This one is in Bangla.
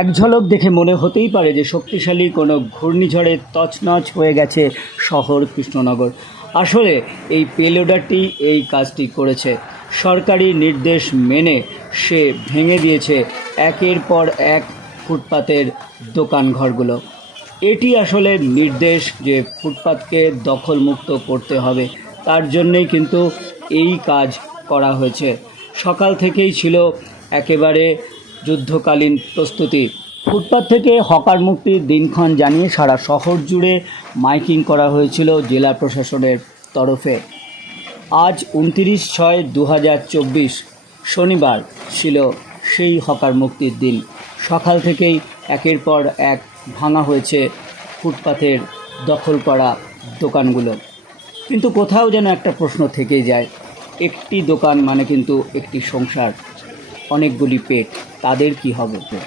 এক ঝলক দেখে মনে হতেই পারে যে শক্তিশালী কোনো ঘূর্ণিঝড়ে তছনছ হয়ে গেছে শহর কৃষ্ণনগর। আসলে এই পেলোডারটি এই কাজটি করেছে। সরকারি নির্দেশ মেনে সে ভেঙে দিয়েছে একের পর এক ফুটপাতের দোকানঘরগুলো। এটি আসলে নির্দেশ যে ফুটপাতকে দখলমুক্ত করতে হবে, তার জন্যেই কিন্তু এই কাজ করা হয়েছে। সকাল থেকেই ছিল একেবারে যুদ্ধকালীন প্রস্তুতি। ফুটপাত থেকে হকার মুক্তির দিনক্ষণ জানিয়ে সারা শহর জুড়ে মাইকিং করা হয়েছিল জেলা প্রশাসনের তরফে। আজ 29/6/2024 শনিবার ছিল সেই হকার মুক্তির দিন। সকাল থেকেই একের পর এক ভাঙা হয়েছে ফুটপাতের দখল করা দোকানগুলো। কিন্তু কোথাও যেন একটা প্রশ্ন থেকেই যায়, একটি দোকান মানে কিন্তু একটি সংসার, অনেকগুলি পেট, তাদের কি হবে?